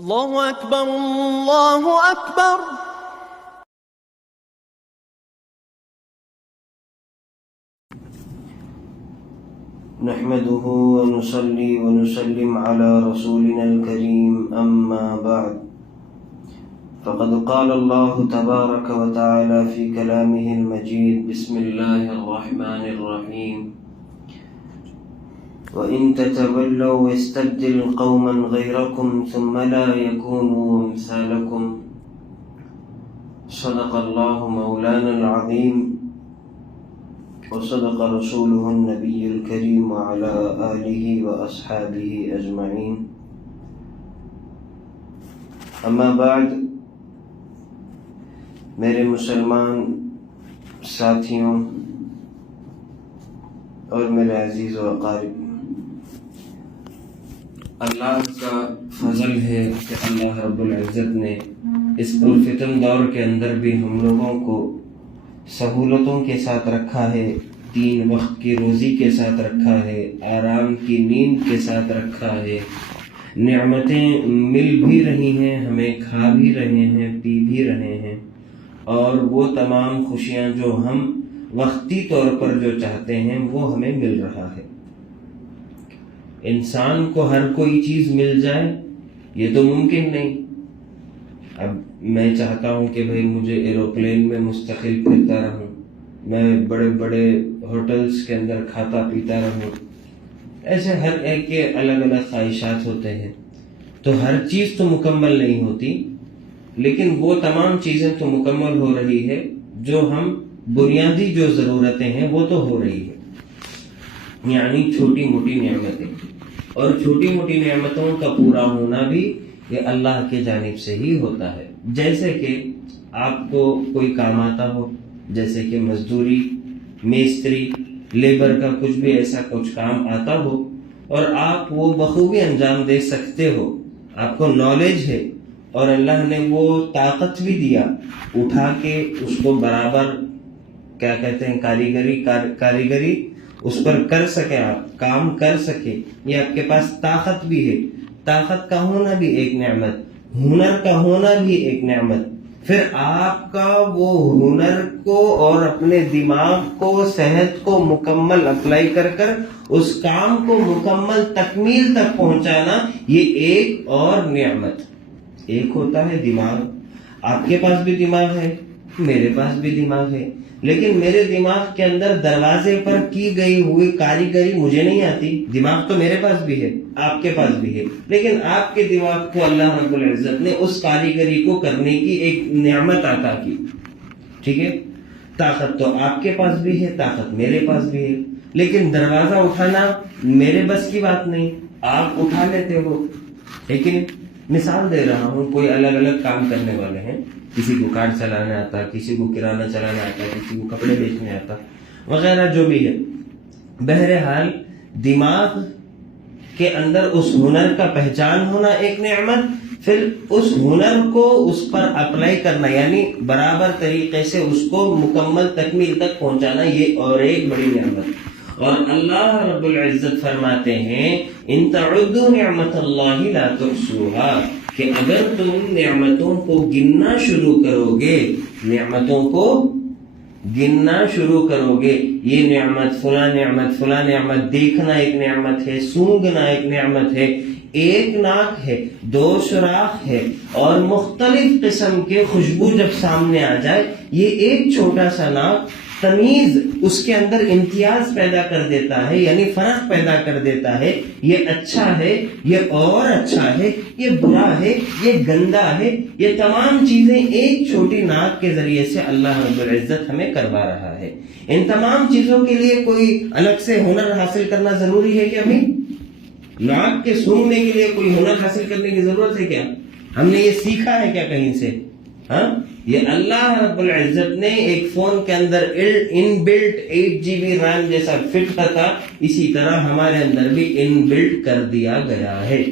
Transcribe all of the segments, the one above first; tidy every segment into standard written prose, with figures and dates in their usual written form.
اللہ اکبر اللہ اکبر۔ نحمده ونصلي ونسلم على رسولنا الكريم أما بعد، فقد قال الله تبارك وتعالى في كلامه المجيد: بسم الله الرحمن الرحيم، وإن تتولوا يستبدل قوما غيركم ثم لا يكونوا أمثالكم، صدق الله مولانا العظيم وصدق رسوله النبي الكريم وعلى آله وأصحابه أجمعين، اما بعد۔ میرے مسلمان ساتھیوں اور میرے عزیز و اقارب، اللہ کا فضل ہے کہ اللہ رب العزت نے اس پرفتن دور کے اندر بھی ہم لوگوں کو سہولتوں کے ساتھ رکھا ہے، 3 وقت کی روزی کے ساتھ رکھا ہے، آرام کی نیند کے ساتھ رکھا ہے، نعمتیں مل بھی رہی ہیں، ہمیں کھا بھی رہے ہیں، پی بھی رہے ہیں، اور وہ تمام خوشیاں جو ہم وقتی طور پر جو چاہتے ہیں وہ ہمیں مل رہا ہے۔ انسان کو ہر کوئی چیز مل جائے یہ تو ممکن نہیں۔ اب میں چاہتا ہوں کہ بھئی مجھے ایروپلین میں مستقل پھرتا رہوں، میں بڑے بڑے ہوٹلز کے اندر کھاتا پیتا رہوں، ایسے ہر ایک کے الگ الگ خواہشات ہوتے ہیں، تو ہر چیز تو مکمل نہیں ہوتی، لیکن وہ تمام چیزیں تو مکمل ہو رہی ہے جو ہم بنیادی جو ضرورتیں ہیں وہ تو ہو رہی ہے، یعنی چھوٹی موٹی نعمتیں، اور چھوٹی موٹی نعمتوں کا پورا ہونا بھی یہ اللہ کے جانب سے ہی ہوتا ہے۔ جیسے کہ آپ کو کوئی کام آتا ہو، جیسے کہ مزدوری، میستری، لیبر کا کچھ بھی ایسا کچھ کام آتا ہو اور آپ وہ بخوبی انجام دے سکتے ہو، آپ کو نالج ہے اور اللہ نے وہ طاقت بھی دیا اٹھا کے اس کو برابر کیا کہتے ہیں کاریگری اس پر کر سکے، آپ کام کر سکے، یہ آپ کے پاس طاقت بھی ہے۔ طاقت کا ہونا بھی ایک نعمت، ہنر کا ہونا بھی ایک نعمت، پھر آپ کا وہ ہنر کو اور اپنے دماغ کو، صحت کو مکمل اپلائی کر کر اس کام کو مکمل تکمیل تک پہنچانا، یہ ایک اور نعمت۔ ایک ہوتا ہے دماغ، آپ کے پاس بھی دماغ ہے، میرے پاس بھی دماغ ہے، لیکن میرے دماغ کے اندر دروازے پر کی گئی ہوئی کاریگری مجھے نہیں آتی۔ دماغ تو میرے پاس بھی ہے، آپ کے پاس بھی ہے، لیکن آپ کے دماغ کو اللہ رب العزت نے اس کاریگری کو کرنے کی ایک نعمت عطا کی، ٹھیک ہے؟ طاقت تو آپ کے پاس بھی ہے، طاقت میرے پاس بھی ہے، لیکن دروازہ اٹھانا میرے بس کی بات نہیں، آپ اٹھا لیتے ہو۔ لیکن مثال دے رہا ہوں، کوئی الگ الگ کام کرنے والے ہیں، کسی کو کار چلانا آتا، کسی کو کرانہ چلانا آتا، کسی کو کپڑے بیچنے آتا، وغیرہ جو بھی ہے۔ بہرحال دماغ کے اندر اس ہنر کا پہچان ہونا ایک نعمت، پھر اس ہنر کو اس پر اپلائی کرنا، یعنی برابر طریقے سے اس کو مکمل تکمیل تک پہنچانا، یہ اور ایک بڑی نعمت۔ اور اللہ رب العزت فرماتے ہیں: ان تعدوا نعمت اللہ لا تحصوها، کہ اگر تم نعمتوں کو گننا شروع کرو گے، نعمتوں کو گننا شروع کرو گے، یہ نعمت، فلاں نعمت، فلاں نعمت، دیکھنا ایک نعمت ہے، سونگھنا ایک نعمت ہے، ایک ناک ہے، 2 سوراخ ہے، اور مختلف قسم کے خوشبو جب سامنے آ جائے، یہ ایک چھوٹا سا ناک تمیز اس کے اندر امتیاز پیدا کر دیتا ہے، یعنی فرق پیدا کر دیتا ہے، یہ اچھا ہے، یہ اور اچھا ہے، یہ برا ہے، یہ گندا ہے، یہ تمام چیزیں ایک چھوٹی ناک کے ذریعے سے اللہ رب العزت ہمیں کروا رہا ہے۔ ان تمام چیزوں کے لیے کوئی الگ سے ہنر حاصل کرنا ضروری ہے کیا؟ ابھی ناک کے سونگھنے کے لیے کوئی ہنر حاصل کرنے کی ضرورت ہے کیا؟ ہم نے یہ سیکھا ہے کیا کہیں سے؟ ہاں، یہ اللہ رب العزت نے ایک فون کے اندر ان بلٹ 8 GB ریم جیسا فٹ کرتا، اسی طرح ہمارے اندر بھی ان بلٹ کر دیا گیا ہے۔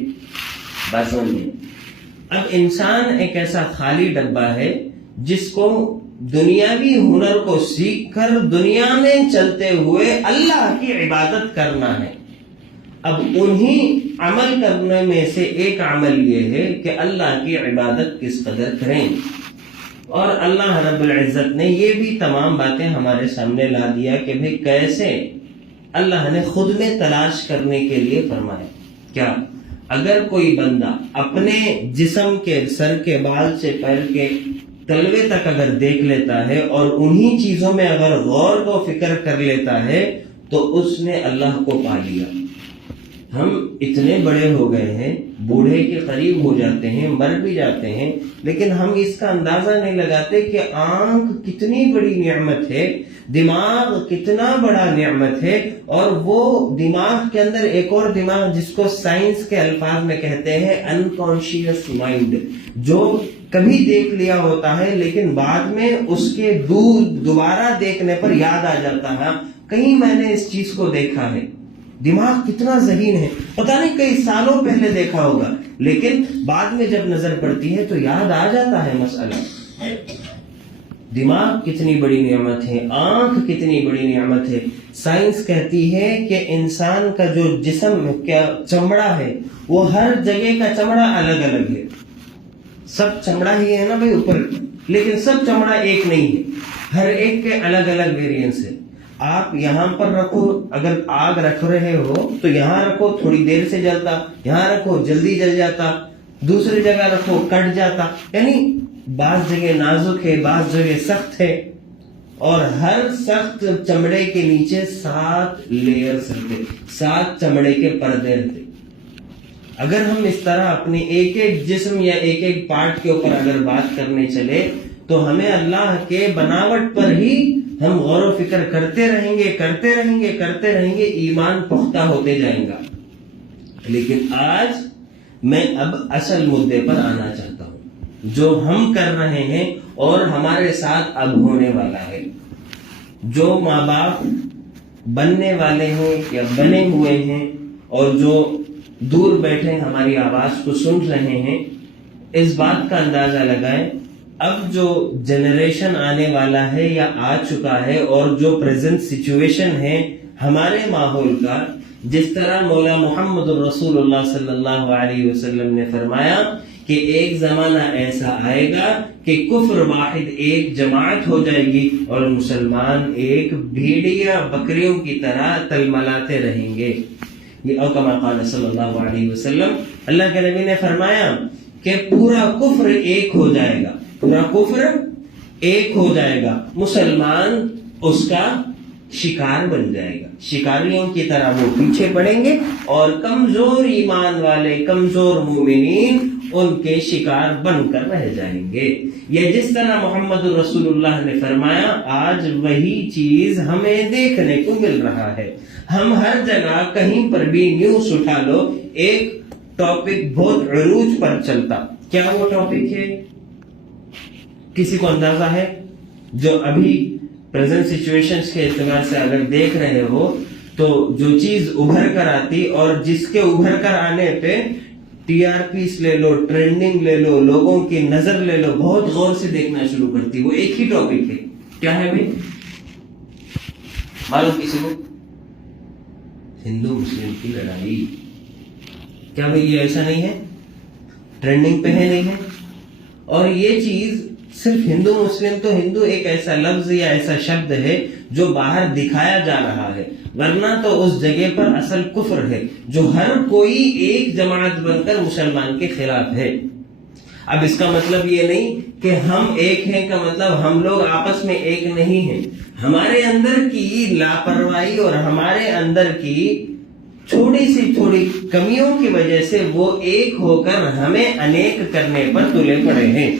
بس سمجھیں، اب انسان ایک ایسا خالی ڈبہ ہے جس کو دنیاوی ہنر کو سیکھ کر دنیا میں چلتے ہوئے اللہ کی عبادت کرنا ہے، اب انہی عمل کرنے میں سے ایک عمل یہ ہے کہ اللہ کی عبادت کس قدر کریں. اور اللہ رب العزت نے یہ بھی تمام باتیں ہمارے سامنے لا دیا کہ بھئی کیسے اللہ نے خود میں تلاش کرنے کے لیے فرمایا. کیا اگر کوئی بندہ اپنے جسم کے سر کے بال سے پیر کے تلوے تک اگر دیکھ لیتا ہے اور انہی چیزوں میں اگر غور و فکر کر لیتا ہے تو اس نے اللہ کو پا لیا. ہم اتنے بڑے ہو گئے ہیں, بوڑھے کے قریب ہو جاتے ہیں, مر بھی جاتے ہیں, لیکن ہم اس کا اندازہ نہیں لگاتے کہ آنکھ کتنی بڑی نعمت ہے, دماغ کتنا بڑا نعمت ہے. اور وہ دماغ کے اندر ایک اور دماغ جس کو سائنس کے الفاظ میں کہتے ہیں انکانشیس مائنڈ, جو کبھی دیکھ لیا ہوتا ہے لیکن بعد میں اس کے دوبارہ دیکھنے پر یاد آ جاتا ہے کہیں میں نے اس چیز کو دیکھا ہے. دماغ کتنا ذہین ہے, پتہ نہیں کئی سالوں پہلے دیکھا ہوگا لیکن بعد میں جب نظر پڑتی ہے تو یاد آ جاتا ہے مسئلہ. دماغ کتنی بڑی نعمت ہے, آنکھ کتنی بڑی نعمت ہے. سائنس کہتی ہے کہ انسان کا جو جسم کا چمڑا ہے وہ ہر جگہ کا چمڑا الگ الگ ہے. سب چمڑا ہی ہے نا بھائی اوپر, لیکن سب چمڑا ایک نہیں ہے, ہر ایک کے الگ الگ ویریئنس ہے. آپ یہاں پر رکھو, اگر آگ رکھ رہے ہو تو یہاں رکھو تھوڑی دیر سے جلتا, یہاں رکھو جلدی جل جاتا, دوسری جگہ رکھو کٹ جاتا. یعنی بعض جگہ نازک ہے, بعض جگہ سخت ہے, اور ہر سخت چمڑے کے نیچے 7 لیئرز رہتے, 7 چمڑے کے پردے رہتے. اگر ہم اس طرح اپنے ایک ایک جسم یا ایک ایک پارٹ کے اوپر اگر بات کرنے چلے تو ہمیں اللہ کے بناوٹ پر ہی ہم غور و فکر کرتے رہیں گے, ایمان پختہ ہوتے جائیں گا. لیکن آج میں اب اصل مدعے پر آنا چاہتا ہوں, جو ہم کر رہے ہیں اور ہمارے ساتھ اب ہونے والا ہے. جو ماں باپ بننے والے ہیں یا بنے ہوئے ہیں اور جو دور بیٹھے ہماری آواز کو سن رہے ہیں, اس بات کا اندازہ لگائیں اب جو جنریشن آنے والا ہے یا آ چکا ہے اور جو پریزنٹ سچویشن ہے ہمارے ماحول کا, جس طرح مولا محمد رسول اللہ صلی اللہ علیہ وسلم نے فرمایا کہ ایک زمانہ ایسا آئے گا کہ کفر واحد ایک جماعت ہو جائے گی اور مسلمان ایک بھیڑیا بکریوں کی طرح تلملاتے رہیں گے. یہ او کما قال صلی اللہ علیہ وسلم, اللہ کے نبی نے فرمایا کہ پورا کفر ایک ہو جائے گا, پورا کفر ایک ہو جائے گا, مسلمان اس کا شکار بن جائے گا, شکاریوں کی طرح وہ پیچھے پڑیں گے اور کمزور ایمان والے, کمزور مومنین ان کے شکار بن کر رہ جائیں گے. یہ جس طرح محمد رسول اللہ نے فرمایا آج وہی چیز ہمیں دیکھنے کو مل رہا ہے. ہم ہر جگہ کہیں پر بھی نیوز اٹھا لو, ایک ٹاپک بہت عروج پر چلتا. کیا وہ ٹاپک ہے؟ کسی کو اندازہ ہے؟ جو ابھی پریزنٹ سچویشنز کے اعتبار سے اگر دیکھ رہے ہو تو جو چیز ابھر کر آتی اور جس کے ابھر کر آنے پہ ٹی آر پیز لے لو, ٹرینڈنگ لے لو, لوگوں کی نظر لے لو, بہت غور سے دیکھنا شروع کرتی, وہ ایک ہی ٹاپک ہے. کیا ہے بھائی معلوم کسی کو؟ ہندو مسلم کی لڑائی. کیا بھائی یہ ایسا نہیں ہے, ٹرینڈنگ پہ ہے نہیں ہے؟ اور یہ چیز صرف ہندو مسلم, تو ہندو ایک ایسا لفظ یا ایسا شبد ہے جو باہر دکھایا جا رہا ہے, ورنہ تو اس جگہ پر اصل کفر ہے جو ہر کوئی ایک جماعت بن کر مسلمان کے خلاف ہے. اب اس کا مطلب یہ نہیں کہ ہم ایک ہیں کا مطلب ہم لوگ آپس میں ایک نہیں ہیں. ہمارے اندر کی لاپرواہی اور ہمارے اندر کی چھوٹی سی تھوڑی کمیوں کی وجہ سے وہ ایک ہو کر ہمیں انیک کرنے پر تلے پڑے ہیں.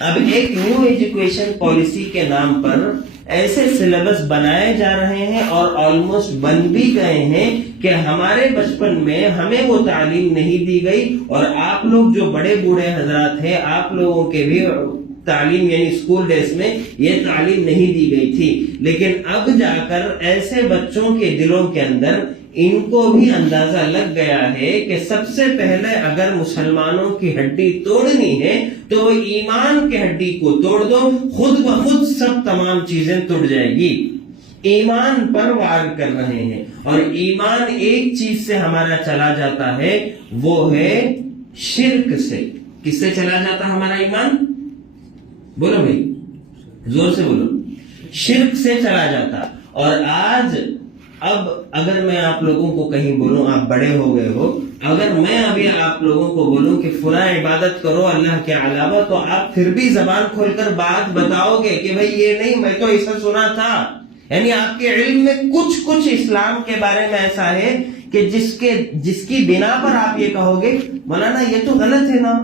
اب ایک نیو ایجوکیشن پالیسی کے نام پر ایسے سلیبس بنائے جا رہے ہیں اور آلموسٹ بن بھی گئے ہیں کہ ہمارے بچپن میں ہمیں وہ تعلیم نہیں دی گئی, اور آپ لوگ جو بڑے بوڑھے حضرات ہیں آپ لوگوں کے بھی تعلیم یعنی اسکول ڈیز میں یہ تعلیم نہیں دی گئی تھی. لیکن اب جا کر ایسے بچوں کے دلوں کے اندر ان کو بھی اندازہ لگ گیا ہے کہ سب سے پہلے اگر مسلمانوں کی ہڈی توڑنی ہے تو ایمان کی ہڈی کو توڑ دو, خود بخود سب تمام چیزیں ٹوٹ جائے گی. ایمان پر وار کر رہے ہیں، اور ایمان ایک چیز سے ہمارا چلا جاتا ہے، وہ ہے شرک سے۔ کس سے چلا جاتا ہمارا ایمان؟ بولو بھائی، زور سے بولو۔ شرک سے چلا جاتا۔ اور آج اب اگر میں آپ لوگوں کو کہیں بولوں، آپ بڑے ہو گئے ہو، اگر میں ابھی آپ لوگوں کو بولوں کہ فلاں عبادت کرو اللہ کے علاوہ، تو آپ پھر بھی زبان کھول کر بات بتاؤ گے کہ بھئی یہ نہیں، میں تو ایسا سنا تھا۔ یعنی آپ کے علم میں کچھ اسلام کے بارے میں ایسا ہے کہ جس کی بنا پر آپ یہ کہو گے مولانا یہ تو غلط ہے نا۔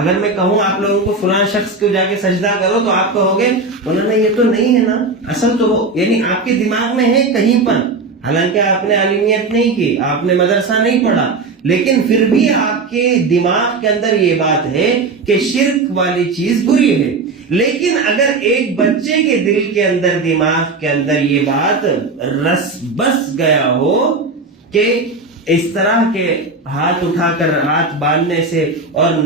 اگر میں کہوں آپ لوگوں کو فلاں شخص کو جا کے سجدہ کرو، تو آپ کہو گے مولانا یہ تو نہیں ہے نا، اصل تو وہ، یعنی آپ کے دماغ میں ہے کہیں پر، حالانکہ آپ نے عالمیت نہیں کی، آپ نے مدرسہ نہیں پڑھا، لیکن پھر بھی آپ کے دماغ کے اندر یہ بات ہے کہ شرک والی چیز بری ہے۔ لیکن اگر ایک بچے کے دل کے اندر، دماغ کے اندر یہ بات رس بس گیا ہو کہ اس طرح کے ہاتھ اٹھا کر ہاتھ باندھنے سے، اور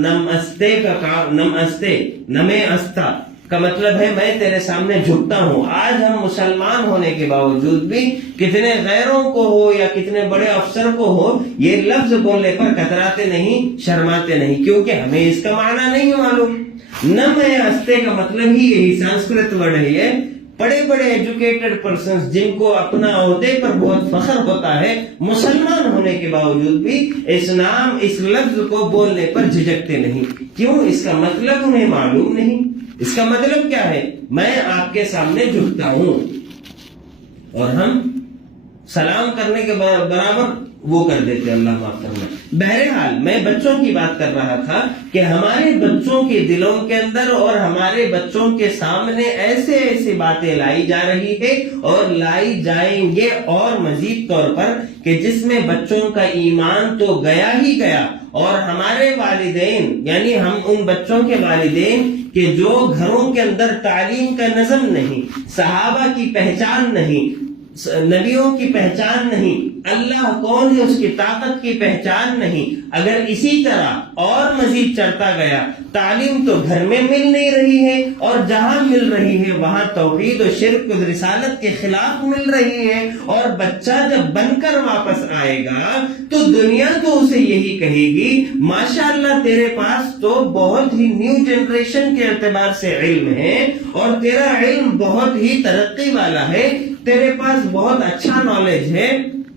نمے استا کا مطلب ہے میں تیرے سامنے جھکتا ہوں۔ آج ہم مسلمان ہونے کے باوجود بھی کتنے غیروں کو ہو یا کتنے بڑے افسر کو ہو، یہ لفظ بولنے پر کتراتے نہیں، شرماتے نہیں، کیونکہ ہمیں اس کا معنی نہیں معلوم۔ نمے استے کا مطلب ہی یہی سنسکرت ورڈ ہے۔ یہ بڑے بڑے ایجوکیٹڈ پرسنز جن کو اپنا عہدے پر بہت فخر ہوتا ہے، مسلمان ہونے کے باوجود بھی اس لفظ کو بولنے پر جھجکتے نہیں۔ کیوں؟ اس کا مطلب انہیں معلوم نہیں۔ اس کا مطلب کیا ہے؟ میں آپ کے سامنے جھکتا ہوں، اور ہم سلام کرنے کے برابر وہ کر دیتے، اللہ معاف کرنا۔ بہرحال میں بچوں کی بات کر رہا تھا کہ ہمارے بچوں کے دلوں کے اندر اور ہمارے بچوں کے سامنے ایسے باتیں لائی جا رہی ہے، اور لائی جائیں گے اور مزید طور پر، کہ جس میں بچوں کا ایمان تو گیا ہی گیا، اور ہمارے والدین، یعنی ہم ان بچوں کے والدین کہ جو گھروں کے اندر تعلیم کا نظم نہیں، صحابہ کی پہچان نہیں، نبیوں کی پہچان نہیں، اللہ کون ہے اس کی طاقت کی پہچان نہیں، اگر اسی طرح اور مزید چڑھتا گیا، تعلیم تو گھر میں مل نہیں رہی ہے، اور جہاں مل رہی ہے وہاں توحید و شرک و رسالت کے خلاف مل رہی ہے، اور بچہ جب بن کر واپس آئے گا تو دنیا تو اسے یہی کہے گی ماشاءاللہ تیرے پاس تو بہت ہی نیو جنریشن کے اعتبار سے علم ہے، اور تیرا علم بہت ہی ترقی والا ہے، تیرے پاس بہت اچھا نالج ہے،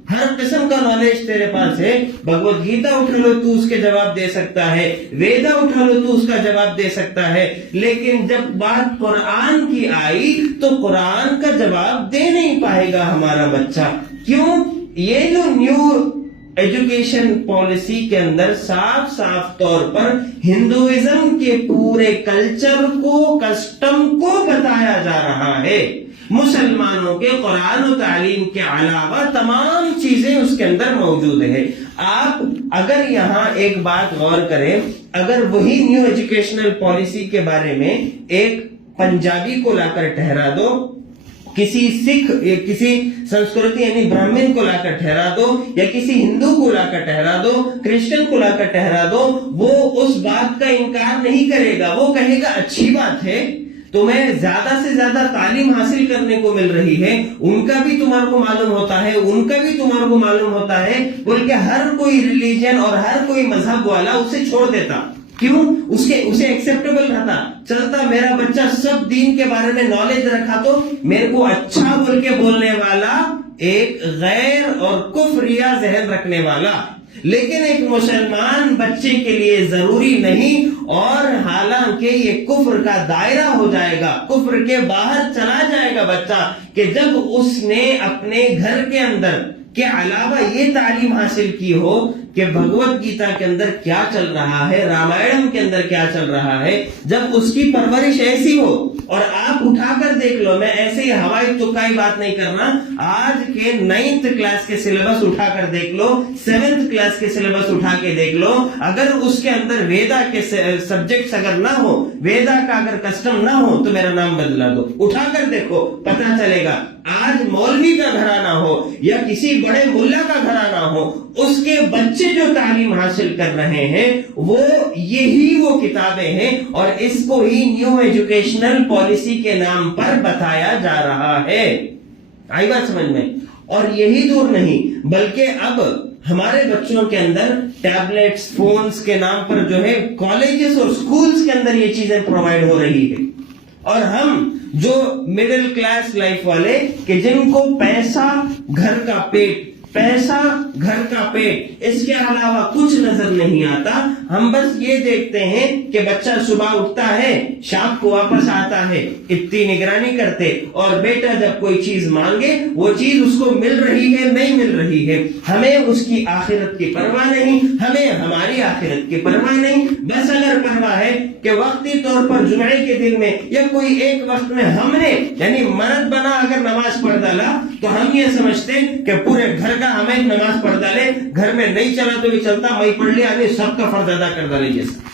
ہر قسم کا نالج تیرے پاس ہے، بھگوت گیتا اٹھا لو تو اس کے جواب دے سکتا ہے، ویدا اٹھا لو تو اس کا جواب دے سکتا ہے، لیکن جب بات قرآن کی آئی تو قرآن کا جواب دے نہیں پائے گا ہمارا بچہ۔ کیوں؟ یہ جو نیو ایجوکیشن پالیسی کے اندر صاف طور پر ہندوازم کے پورے کلچر کو، کسٹم کو بتایا جا رہا ہے، مسلمانوں کے قرآن و تعلیم کے علاوہ تمام چیزیں اس کے اندر موجود ہے۔ آپ اگر یہاں ایک بات غور کریں، اگر وہی نیو ایجوکیشنل پالیسی کے بارے میں ایک پنجابی کو لا کر ٹھہرا دو، کسی سکھ، کسی سنسکرتی یعنی برہمن کو لا کر ٹھہرا دو، یا کسی ہندو کو لا کر ٹھہرا دو، کرسچن کو لا کر ٹھہرا دو، وہ اس بات کا انکار نہیں کرے گا، وہ کہے گا اچھی بات ہے، تمہیں زیادہ سے زیادہ تعلیم حاصل کرنے کو مل رہی ہے، ان کا بھی تمہارے کو معلوم ہوتا ہے، ان کا بھی تمہارے کو معلوم ہوتا ہے، بلکہ ہر کوئی ریلیجن اور ہر کوئی مذہب والا اسے چھوڑ دیتا۔ کیوں؟ اسے ایکسیپٹیبل رہتا، چلتا میرا بچہ سب دین کے بارے میں نالج رکھا تو میرے کو اچھا بول کے بولنے والا ایک غیر اور کفریہ ذہن رکھنے والا، لیکن ایک مسلمان بچے کے لیے ضروری نہیں، اور حالانکہ یہ کفر کا دائرہ ہو جائے گا، کفر کے باہر چلا جائے گا بچہ، کہ جب اس نے اپنے گھر کے اندر کے علاوہ یہ تعلیم حاصل کی ہو کہ بھگوت گیتا کے اندر کیا چل رہا ہے، رامائنم کے اندر کیا چل رہا ہے، جب اس کی پرورش ایسی ہو۔ اور آپ اٹھا کر دیکھ لو، میں ایسے ہی ہوائی تکائی بات نہیں کرنا، آج کے 9th کلاس کے سلیبس اٹھا کر دیکھ لو، 7th کلاس کے سلیبس اٹھا کے دیکھ لو، اگر اس کے اندر ویدا کے سبجیکٹس اگر نہ ہو، ویدا کا اگر کسٹم نہ ہو، تو میرا نام بدلا دو، اٹھا کر دیکھو، پتہ چلے گا۔ آج مولوی کا گھرانہ ہو یا کسی بڑے ملا کا گھرانہ ہو، اس کے بچے جو تعلیم حاصل کر رہے ہیں وہ یہی وہ کتابیں ہیں، اور اس کو ہی نیو ایجوکیشنل پالیسی کے نام پر بتایا جا رہا ہے۔ آئی بات سمجھ میں؟ اور یہی دور نہیں بلکہ اب ہمارے بچوں کے اندر ٹیبلیٹس فونز کے نام پر جو ہے کالجز اور سکولز کے اندر یہ چیزیں پرووائڈ ہو رہی ہے. اور ہم جو مڈل کلاس لائف والے کہ جن کو پیسہ گھر کا پیٹ اس کے علاوہ کچھ نظر نہیں آتا, ہم بس یہ دیکھتے ہیں کہ بچہ صبح اٹھتا ہے شام کو واپس آتا ہے, اتنی نگرانی کرتے, اور بیٹا جب کوئی چیز مانگے وہ چیز اس کو مل رہی ہے نہیں مل رہی ہے, ہمیں اس کی آخرت کی پرواہ نہیں, ہمیں ہماری آخرت کی پرواہ نہیں. بس اگر پرواہ ہے کہ وقتی طور پر جمعے کے دن میں یا کوئی ایک وقت میں ہم نے یعنی مرد بنا اگر نماز پڑھ ڈالا تو ہم یہ سمجھتے کہ پورے گھر کا ہمیں نماز پڑھ ڈالے, گھر میں نہیں چلا تو بھی چلتا, میں پڑھ لیا یعنی سب کا فرض ادا کر ڈالے. جیسا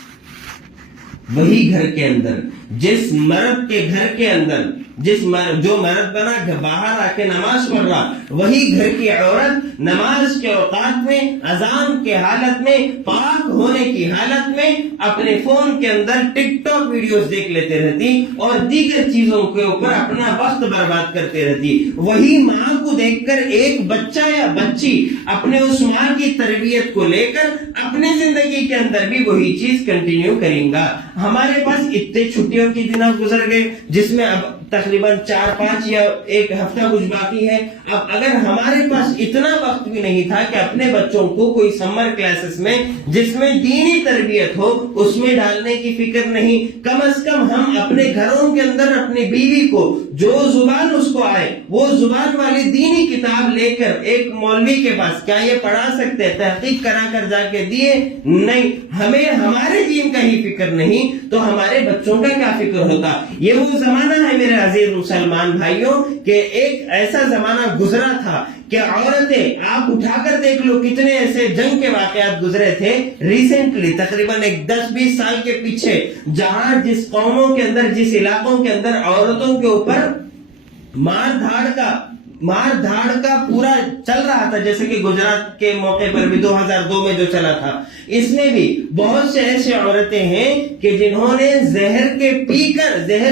وہی گھر کے اندر جس مرد کے گھر کے اندر جو مرد بنا باہر آ کے نماز پڑھ رہا, وہی گھر کی عورت نماز کے اوقات میں اذان کے حالت میں پاک ہونے کی حالت میں اپنے فون کے اندر ٹک ٹاک ویڈیوز دیکھ لیتے رہتی اور دیگر چیزوں کے اوپر اپنا وقت برباد کرتے رہتی. وہی ماں کو دیکھ کر ایک بچہ یا بچی اپنے اس ماں کی تربیت کو لے کر اپنے زندگی کے اندر بھی وہی چیز کنٹینیو کریں گا. ہمارے پاس اتنے چھٹیوں کی دن گزر گئے جس میں اب تقریباً 4-5 یا ایک ہفتہ کچھ باقی ہے. اب اگر ہمارے پاس اتنا وقت بھی نہیں تھا کہ اپنے بچوں کو کوئی سمر کلاسز میں جس میں دینی تربیت ہو اس میں ڈالنے کی فکر نہیں, کم از کم ہم اپنے گھروں کے اندر اپنی بیوی کو جو زبان اس کو آئے وہ زبان والی دینی کتاب لے کر ایک مولوی کے پاس کیا یہ پڑھا سکتے, تحقیق کرا کر جا کے دیے نہیں. ہمیں ہمارے دین کا ہی فکر نہیں تو ہمارے بچوں کا کیا فکر ہوتا. یہ وہ زمانہ ہے میرے عزیز مسلمان بھائیوں کہ ایک ایسا زمانہ گزرا تھا کہ عورتیں, آپ اٹھا کر دیکھ لو کتنے ایسے جنگ کے واقعات گزرے تھے ریسنٹلی تقریباً 10-20 سال کے پیچھے, جہاں جس قوموں کے اندر جس علاقوں کے اندر عورتوں کے اوپر مار دھاڑ کا پورا چل رہا تھا, جیسے کہ گجرات کے موقع پر بھی 2002 میں جو چلا تھا, اس میں بھی بہت سے ایسے عورتیں ہیں کہ جنہوں نے زہر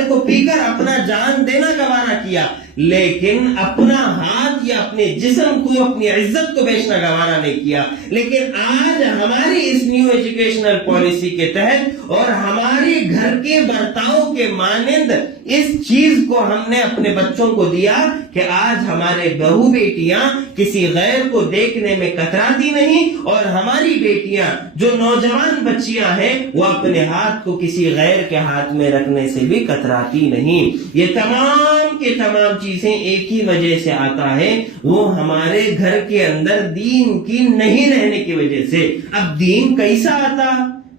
کو پی کر اپنا جان دینا گوارا کیا, لیکن اپنا ہاتھ یا اپنے جسم کو اپنی عزت کو بیچنا گوارا نہیں کیا. لیکن آج ہماری اس نیو ایجوکیشنل پالیسی کے تحت اور ہماری گھر کے برتاؤ کے مانند اس چیز کو ہم نے اپنے بچوں کو دیا کہ آج ہمارے بہو بیٹیاں کسی غیر کو دیکھنے میں کتراتی نہیں, اور ہماری بیٹیاں جو نوجوان بچیاں ہیں وہ اپنے ہاتھ کو کسی غیر کے ہاتھ میں رکھنے سے بھی کتراتی نہیں. یہ تمام کے تمام چیزیں ایک ہی وجہ سے آتا ہے, وہ ہمارے گھر کے اندر دین کی نہیں رہنے کی وجہ سے. اب دین کیسا آتا؟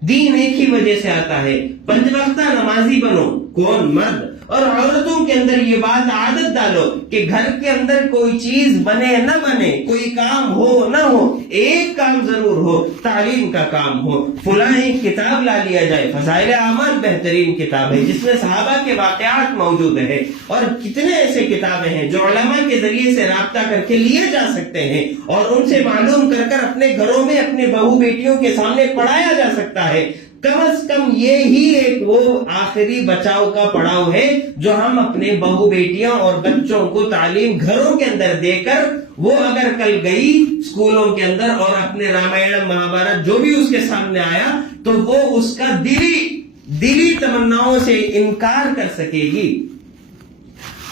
دین ایک ہی وجہ سے آتا ہے, 5 وقتہ نمازی بنو. کون؟ مرد. اور عورتوں کے اندر یہ بات عادت ڈالو کہ گھر کے اندر کوئی چیز بنے نہ بنے, کوئی کام ہو نہ ہو, ایک کام ضرور ہو, تعلیم کا کام ہو. فلاں ایک کتاب لا لیا جائے, فضائل اعمال بہترین کتاب ہے جس میں صحابہ کے واقعات موجود ہیں, اور کتنے ایسے کتابیں ہیں جو علماء کے ذریعے سے رابطہ کر کے لیے جا سکتے ہیں اور ان سے معلوم کر کر اپنے گھروں میں اپنے بہو بیٹیوں کے سامنے پڑھایا جا سکتا ہے. کم از کم یہی ایک وہ آخری بچاؤ کا پڑاؤ ہے جو ہم اپنے بہو بیٹیاں اور بچوں کو تعلیم گھروں کے اندر دے کر, وہ اگر کل گئی اسکولوں کے اندر اور اپنے رامائن مہابھارت جو بھی اس کے سامنے آیا تو وہ اس کا دلی تمناؤں سے انکار کر سکے گی.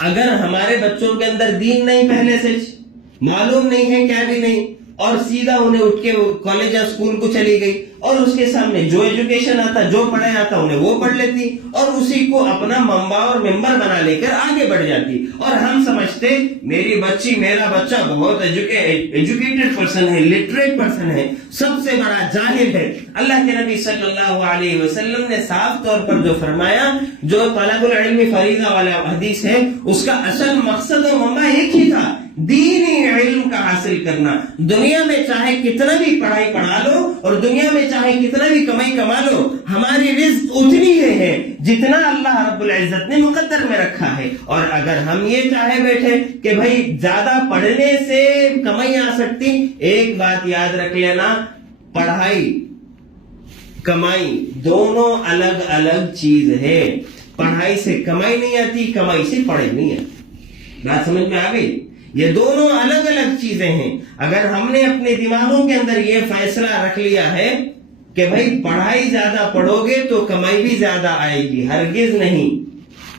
اگر ہمارے بچوں کے اندر دین نہیں, پہلے سے معلوم نہیں ہے, کیا بھی نہیں, اور سیدھا انہیں اٹھ کے کالج یا اسکول کو چلی گئی اور اس کے سامنے جو ایجوکیشن آتا, جو پڑھائی آتا انہیں وہ پڑھ لیتی اور اسی کو اپنا منبع اور ممبر بنا لے کر آگے بڑھ جاتی, اور ہم سمجھتے میری بچی میرا بچہ بہت ایجوکیٹڈ پرسن ہے, لٹریٹ پرسن ہے, سب سے بڑا جاہل ہے. اللہ کے نبی صلی اللہ علیہ وسلم نے صاف طور پر جو فرمایا, جو طلب العلم فریضہ والا حدیث ہے, اس کا اصل مقصد و منبع ایک ہی تھا, دینی علم کا حاصل کرنا. دنیا میں چاہے کتنا بھی پڑھائی پڑھا لو اور دنیا میں چاہے کتنا بھی کمائی کما لو, ہماری رزق اتنی ہے جتنا اللہ رب العزت نے مقدر میں رکھا ہے. اور اگر ہم یہ چاہے بیٹھے کہ بھائی زیادہ پڑھنے سے کمائی آ سکتی, ایک بات یاد رکھ لینا, پڑھائی کمائی دونوں الگ الگ چیز ہے. پڑھائی سے کمائی نہیں آتی, کمائی سے پڑھائی نہیں آتی. بات سمجھ میں آ گئی؟ یہ دونوں الگ الگ چیزیں ہیں. اگر ہم نے اپنے دماغوں کے اندر یہ فیصلہ رکھ لیا ہے کہ بھائی پڑھائی زیادہ پڑھو گے تو کمائی بھی زیادہ آئے گی، ہرگز نہیں.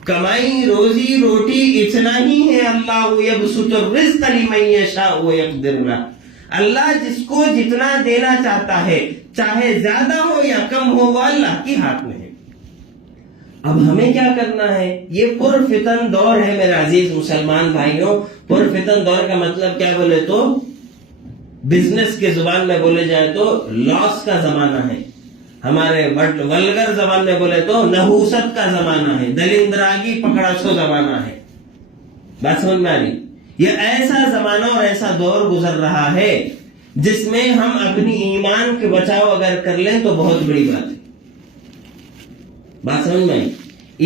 کمائی روزی روٹی اتنا ہی ہے. اللہ یبسط الرزق لمن یشاء ویقدر له. اللہ جس کو جتنا دینا چاہتا ہے، چاہے زیادہ ہو یا کم ہو، وہ اللہ کے ہاتھ میں ہے. اب ہمیں کیا کرنا ہے؟ یہ پرفتن دور ہے میرے عزیز مسلمان بھائیوں. پرفتن دور کا مطلب کیا بولے تو بزنس کے زبان میں بولے جائے تو لاس کا زمانہ ہے. ہمارے ولگر زبان میں بولے تو نحوست کا زمانہ ہے، دلندراگی پکڑا سو زمانہ ہے. بات سمجھ میں آ رہی؟ یہ ایسا زمانہ اور ایسا دور گزر رہا ہے جس میں ہم اپنی ایمان کے بچاؤ اگر کر لیں تو بہت بڑی بات ہے. بات سمجھ میں؟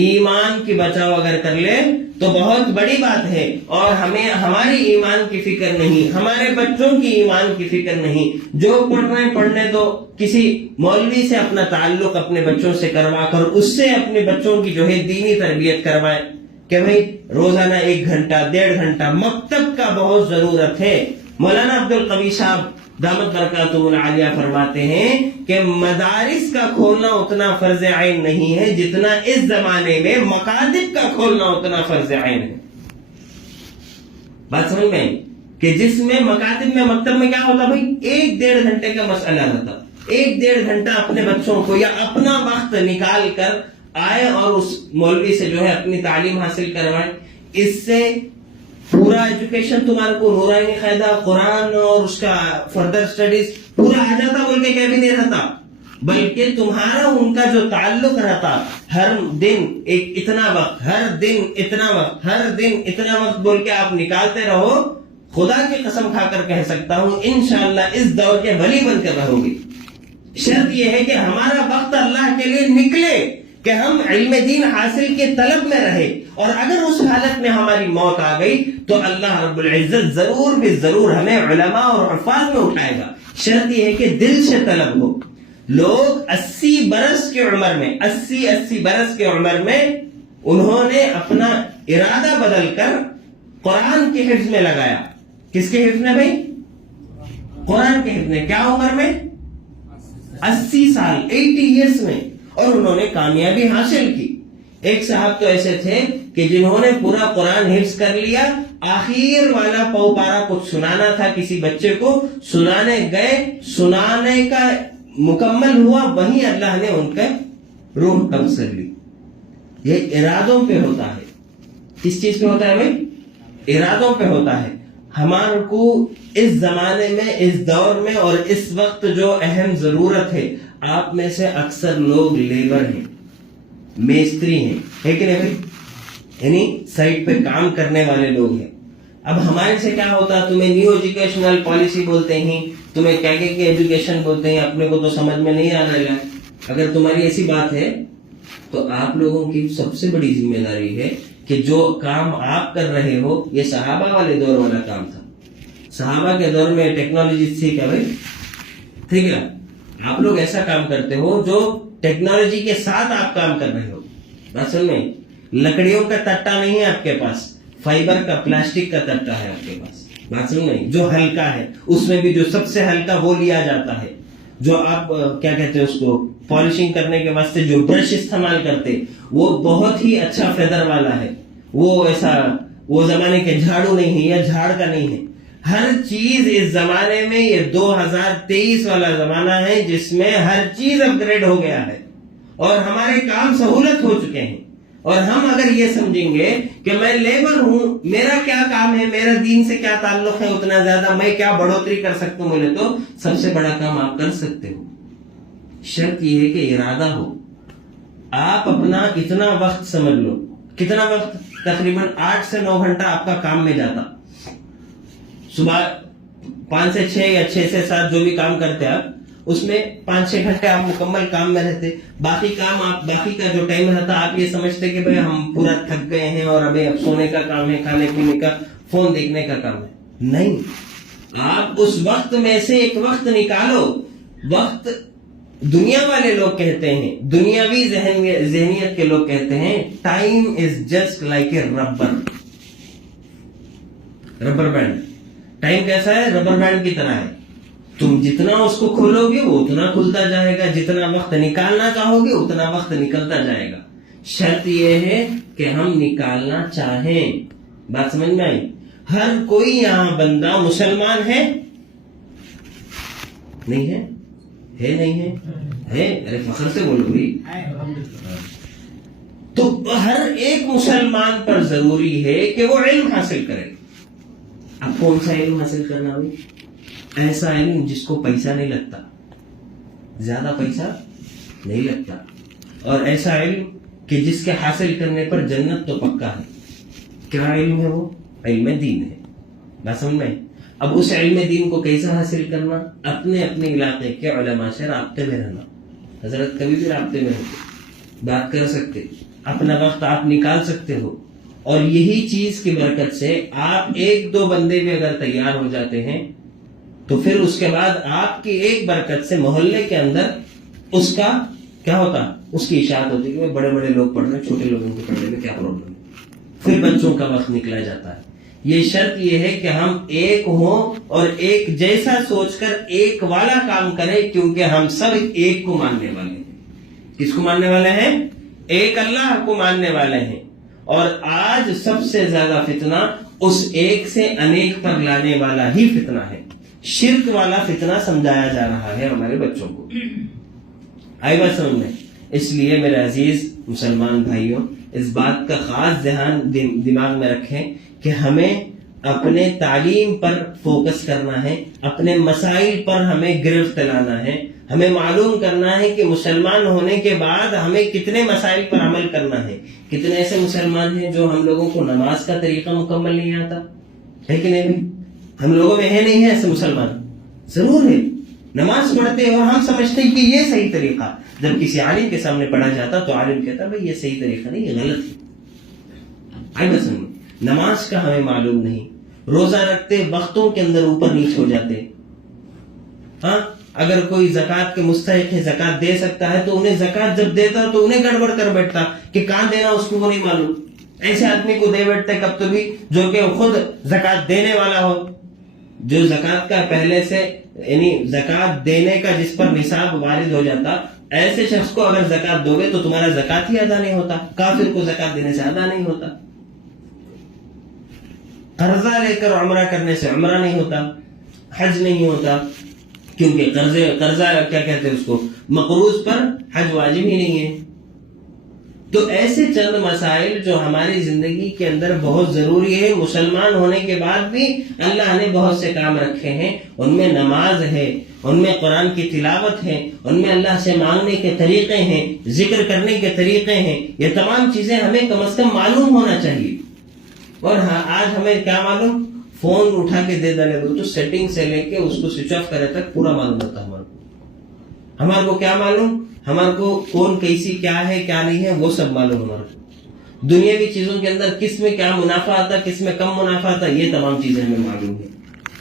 ایمان کی بچاؤ اگر کر لے تو بہت بڑی بات ہے. اور ہمیں ہماری ایمان کی فکر نہیں، ہمارے بچوں کی ایمان کی فکر نہیں. جو پڑھ رہے ہیں پڑھنے تو کسی مولوی سے اپنا تعلق اپنے بچوں سے کروا کر اس سے اپنے بچوں کی جو ہے دینی تربیت کروائے کہ بھائی روزانہ 1 گھنٹہ 1.5 گھنٹہ مکتب کا بہت ضرورت ہے. مولانا عبدالقوی صاحب دامت برکاتہ العالیہ فرماتے ہیں کہ مدارس کا کھولنا اتنا فرض عین نہیں ہے جتنا اس زمانے میں مکاتب کا کھولنا اتنا فرض عین ہے. بات سمجھ میں؟ کہ جس میں مکاتب میں مکتب میں کیا ہوتا بھائی 1-1.5 گھنٹے کا مسئلہ رہتا. 1-1.5 گھنٹہ اپنے بچوں کو یا اپنا وقت نکال کر آئے اور اس مولوی سے جو ہے اپنی تعلیم حاصل کروائے. اس سے پورا ایجوکیشن تمہارے کو نورانی قاعدہ قرآن اور اس کا فردر سٹڈیز پورا آ جاتا بول کے کیا بھی نہیں رہتا، بلکہ تمہارا ان کا جو تعلق رہتا ہر دن ایک اتنا وقت، ہر دن اتنا وقت، ہر دن اتنا وقت بول کے آپ نکالتے رہو. خدا کی قسم کھا کر کہہ سکتا ہوں انشاءاللہ اس دور کے ولی بن کر رہو گے. شرط یہ ہے کہ ہمارا وقت اللہ کے لیے نکلے کہ ہم علم دین حاصل کے طلب میں رہے. اور اگر اس حالت میں ہماری موت آ گئی تو اللہ رب العزت ضرور بھی ضرور ہمیں علماء اور حفاظ میں اٹھائے گا. شرط یہ ہے کہ دل سے طلب ہو. لوگ 80 برس کی عمر میں 80 برس کی عمر میں انہوں نے اپنا ارادہ بدل کر قرآن کے حفظ میں لگایا. کس کے حفظ میں بھائی؟ قرآن کے حفظ میں. کیا عمر میں؟ 80 سال 80 ایئرس میں. اور انہوں نے کامیابی حاصل کی. ایک صاحب تو ایسے تھے کہ جنہوں نے پورا قرآن حفظ کر لیا، آخر والا پارا کچھ سنانا تھا کسی بچے کو، سنانے گئے، سنانے کا مکمل ہوا، وہیں اللہ نے ان کا روح قبض کر لی. یہ ارادوں پہ ہوتا ہے. کس چیز پہ ہوتا ہے بھائی؟ ارادوں پہ ہوتا ہے. ہمارے کو اس زمانے میں، اس دور میں اور اس وقت جو اہم ضرورت ہے، آپ میں سے اکثر لوگ لیبر ہیں، میستری ہیں، ہے کہ نہیں بھائی؟ یعنی سائٹ پہ کام کرنے والے لوگ ہیں. اب ہمارے سے کیا ہوتا ہے، تمہیں نیو ایجوکیشنل پالیسی بولتے ہیں، تمہیں کیا کہ ایجوکیشن بولتے ہیں، اپنے کو تو سمجھ میں نہیں آ رہا ہے. اگر تمہاری ایسی بات ہے تو آپ لوگوں کی سب سے بڑی ذمہ داری ہے کہ جو کام آپ کر رہے ہو یہ صحابہ والے دور والا کام تھا. صحابہ کے دور میں ٹیکنالوجی تھی کیا بھائی؟ ٹھیک ہے، آپ لوگ ایسا کام کرتے ہو جو ٹیکنالوجی کے ساتھ آپ کام کر رہے ہو. اصل میں لکڑیوں کا تٹا نہیں ہے آپ کے پاس، فائبر کا، پلاسٹک کا تٹا ہے آپ کے پاس. بات سمجھ میں؟ جو ہلکا ہے، اس میں بھی جو سب سے ہلکا وہ لیا جاتا ہے. جو آپ کیا کہتے ہیں اس کو پالشنگ کرنے کے واسطے جو برش استعمال کرتے وہ بہت ہی اچھا فیدر والا ہے. وہ ایسا وہ زمانے کے جھاڑو نہیں ہے یا جھاڑ کا نہیں ہے. ہر چیز اس زمانے میں، یہ 2023 والا زمانہ ہے جس میں ہر چیز اپ گریڈ ہو گیا ہے اور ہمارے کام سہولت ہو چکے ہیں. اور ہم اگر یہ سمجھیں گے کہ میں لیبر ہوں، میرا کیا کام ہے، میرا دین سے کیا تعلق ہے اتنا زیادہ، میں کیا بڑھوتری کر سکتا ہوں، بولے تو سب سے بڑا کام آپ کر سکتے ہو. شرط یہ ہے کہ ارادہ ہو. آپ اپنا اتنا وقت سمجھ لو، کتنا وقت؟ تقریباً 8 سے 9 گھنٹہ آپ کا کام میں جاتا. صبح 5 سے 6 یا 6 سے 7 جو بھی کام کرتے آپ، اس میں 5-6 گھنٹے آپ مکمل کام میں رہتے. باقی کام آپ، باقی کا جو ٹائم رہتا آپ یہ سمجھتے کہ بھئی ہم پورا تھک گئے ہیں اور ابھی اب سونے کا کام ہے، کھانے پینے کا، فون دیکھنے کا کام ہے. نہیں، آپ اس وقت میں سے ایک وقت نکالو. وقت دنیا والے لوگ کہتے ہیں، دنیاوی ذہنیت کے لوگ کہتے ہیں time is just like a rubber. Rubber band. Time کیسا ہے؟ ربر بینڈ کی طرح ہے. تم جتنا اس کو کھولو گے وہ اتنا کھلتا جائے گا, جتنا وقت نکالنا چاہو گے اتنا وقت نکلتا جائے گا. شرط یہ ہے کہ ہم نکالنا چاہیں. بات سمجھ میں آئی؟ ہر کوئی یہاں بندہ مسلمان ہے نہیں ہے؟ ہے نہیں ہے؟ ہے. ارے فخر سے بولو بھائی. تو ہر ایک مسلمان پر ضروری ہے کہ وہ علم حاصل کرے. اب کون سا علم حاصل کرنا ہوئی؟ ایسا علم جس کو پیسہ نہیں لگتا, زیادہ پیسہ نہیں لگتا, اور ایسا علم کہ جس کے حاصل کرنے پر جنت تو پکا ہے. کیا علم ہے وہ؟ علم دین ہے. بات سمجھ میں؟ اب اس علم دین کو کیسا حاصل کرنا؟ اپنے اپنے علاقے کے علماء سے رابطے میں رہنا. حضرت کبھی بھی رابطے میں رہتے, بات کر سکتے, اپنا وقت آپ نکال سکتے ہو. اور یہی چیز کی برکت سے آپ ایک دو بندے بھی اگر تیار ہو جاتے ہیں تو پھر اس کے بعد آپ کی ایک برکت سے محلے کے اندر اس کا کیا ہوتا؟ اس کی اشاعت ہوتی کہ بڑے بڑے لوگ پڑھ رہے ہیں, چھوٹے لوگوں کے پڑھنے میں کیا پرابلم ہے. پھر بچوں کا وقت نکلا جاتا ہے. یہ شرط یہ ہے کہ ہم ایک ہوں اور ایک جیسا سوچ کر ایک والا کام کریں, کیونکہ ہم سب ایک کو ماننے والے ہیں. کس کو ماننے والے ہیں؟ ایک اللہ کو ماننے والے ہیں. اور آج سب سے زیادہ فتنہ اس ایک سے انیک پر لانے والا ہی فتنہ ہے. شرک والا فتنہ سمجھایا جا رہا ہے ہمارے بچوں کو. آئی بات سمجھ میں؟ اس لیے میرے عزیز مسلمان بھائیوں, اس بات کا خاص ذہن دماغ میں رکھیں کہ ہمیں اپنے تعلیم پر فوکس کرنا ہے, اپنے مسائل پر ہمیں گرفت لانا ہے. ہمیں معلوم کرنا ہے کہ مسلمان ہونے کے بعد ہمیں کتنے مسائل پر عمل کرنا ہے. کتنے ایسے مسلمان ہیں جو ہم لوگوں کو نماز کا طریقہ مکمل نہیں آتا ہے کہ نہیں؟ ہم لوگوں میں ہے نہیں ہے ایسے مسلمان؟ ضرور ہے. نماز پڑھتے اور ہم سمجھتے ہیں کہ یہ صحیح طریقہ, جب کسی عالم کے سامنے پڑھا جاتا تو عالم کہتا بھائی یہ صحیح طریقہ نہیں, یہ غلط ہے. آئی بس نماز کا ہمیں معلوم نہیں. روزہ رکھتے وقتوں کے اندر اوپر نیچے ہو جاتے. ہاں, اگر کوئی زکات کے مستحق ہے, زکات دے سکتا ہے, تو انہیں زکات جب دیتا تو انہیں گڑبڑ کر بیٹھتا کہ کہاں دینا اس کو وہ نہیں معلوم. ایسے آدمی کو دے بیٹھتے کب تو بھی جو کہ خود زکات دینے والا ہو, جو زکات کا پہلے سے یعنی زکات دینے کا جس پر نصاب وارد ہو جاتا, ایسے شخص کو اگر زکات دو گے تو تمہارا زکات ہی ادا نہیں ہوتا. کافر کو زکات دینے سے ادا نہیں ہوتا. قرضہ لے کر عمرہ کرنے سے عمرہ نہیں ہوتا, حج نہیں ہوتا, کیونکہ قرضہ کیا کہتے ہیں اس کو, مقروض پر حج واجب ہی نہیں ہے. تو ایسے چند مسائل جو ہماری زندگی کے اندر بہت ضروری ہے. مسلمان ہونے کے بعد بھی اللہ نے بہت سے کام رکھے ہیں. ان میں نماز ہے, ان میں قرآن کی تلاوت ہے, ان میں اللہ سے مانگنے کے طریقے ہیں, ذکر کرنے کے طریقے ہیں. یہ تمام چیزیں ہمیں کم از کم معلوم ہونا چاہیے. اور ہاں, آج ہمیں کیا معلوم, فون اٹھا کے دے دینے دو تو سیٹنگ سے لے کے اس کو سوئچ آف کرے تک پورا معلوم ہوتا. ہمارے کو کیا معلوم, ہمارے کو کون کیسی کیا ہے کیا نہیں ہے وہ سب معلوم. ہمارے کو دنیاوی چیزوں کے اندر کس میں کیا منافع آتا, کس میں کم منافع آتا, یہ تمام چیزیں ہمیں معلوم ہے.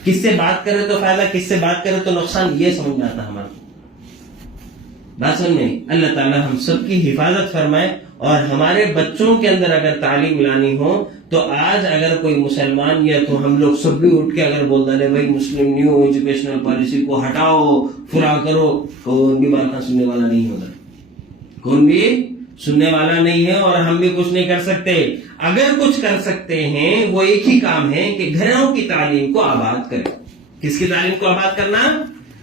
کس سے بات کرے تو فائدہ, کس سے بات کرے تو نقصان, یہ سمجھ میں آتا ہمارے کو. بات سمجھ میں؟ اللہ تعالی ہم سب کی حفاظت فرمائے. اور ہمارے بچوں کے اندر اگر تعلیم لانی ہو تو آج اگر کوئی مسلمان, یا تو ہم لوگ سب بھی اٹھ کے اگر بول دیں بھائی مسلم نیو ایجوکیشنل پالیسی کو ہٹاؤ, فلاں کرو, تو ان کی بات سننے والا نہیں ہوگا. کون بھی سننے والا نہیں ہے, اور ہم بھی کچھ نہیں کر سکتے. اگر کچھ کر سکتے ہیں وہ ایک ہی کام ہے کہ گھروں کی تعلیم کو آباد کریں. کس کی تعلیم کو آباد کرنا؟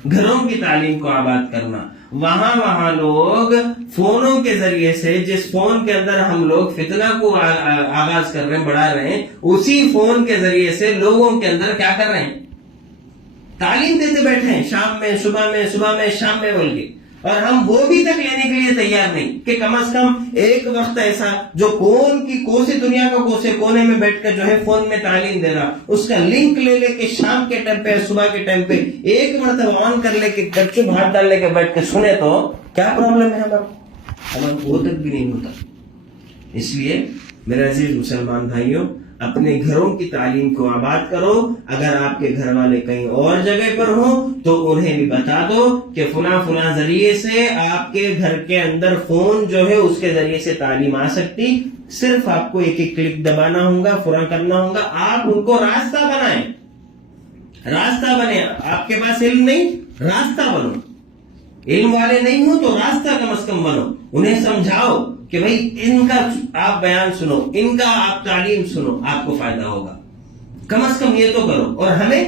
گھروں کی تعلیم کو آباد کرنا. وہاں لوگ فونوں کے ذریعے سے, جس فون کے اندر ہم لوگ فتنہ کو آغاز کر رہے ہیں, بڑھا رہے ہیں, اسی فون کے ذریعے سے لوگوں کے اندر کیا کر رہے ہیں, تعلیم دیتے بیٹھے ہیں. شام میں, صبح میں, صبح میں, شام میں بول کے. اور ہم وہ بھی تک لینے کے لیے تیار نہیں کہ کم از کم ایک وقت ایسا جو کوسی دنیا کا کوسے کونے میں بیٹھ کر جو ہے فون میں تعلیم دے رہا, اس کا لنک لے لے کے شام کے ٹائم پہ, صبح کے ٹائم پہ ایک مرتبہ آن کر لے کے گچوں ہاتھ ڈال لے کے بیٹھ کے سنے تو کیا پرابلم ہے ہمارا وہ تک بھی نہیں ہوتا. اس لیے میرے عزیز مسلمان بھائیوں, اپنے گھروں کی تعلیم کو آباد کرو. اگر آپ کے گھر والے کہیں اور جگہ پر ہوں تو انہیں بھی بتا دو کہ فلاں ذریعے سے آپ کے گھر کے اندر فون جو ہے اس کے ذریعے سے تعلیم آ سکتی. صرف آپ کو ایک کلک دبانا ہوگا, فوراً کرنا ہوگا. آپ ان کو راستہ بنائیں, راستہ بنے. آپ کے پاس علم نہیں, راستہ بنو. علم والے نہیں ہو تو راستہ کم از کم بنو. انہیں سمجھاؤ کہ بھائی ان کا آپ بیان سنو, ان کا آپ تعلیم سنو, آپ کو فائدہ ہوگا. کم از کم یہ تو کرو. اور ہمیں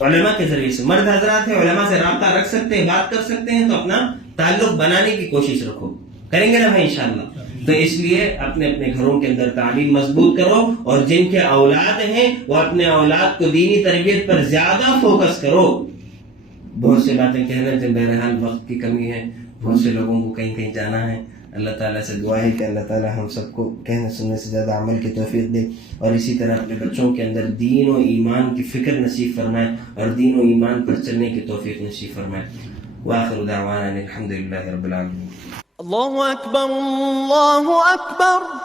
علماء کے ذریعے سے, مرد حضرات ہیں, علماء سے رابطہ رکھ سکتے ہیں, بات کر سکتے ہیں, تو اپنا تعلق بنانے کی کوشش رکھو. کریں گے نا بھائی انشاءاللہ. تو اس لیے اپنے گھروں کے اندر تعلیم مضبوط کرو, اور جن کے اولاد ہیں وہ اپنے اولاد کو دینی تربیت پر زیادہ فوکس کرو. بہت سے باتیں کہنے تھے, بہرحال وقت کی کمی ہے, بہت سے لوگوں کو کہیں جانا ہے. اللہ تعالیٰ سے دعا ہے کہ اللہ تعالیٰ ہم سب کو کہنے سننے سے زیادہ عمل کی توفیق دے, اور اسی طرح اپنے بچوں کے اندر دین و ایمان کی فکر نصیب فرمائے, اور دین و ایمان پر چلنے کی توفیق نصیب فرمائے. وآخر دعوانا الحمدللہ رب العالمین. اللہ اکبر اللہ اکبر.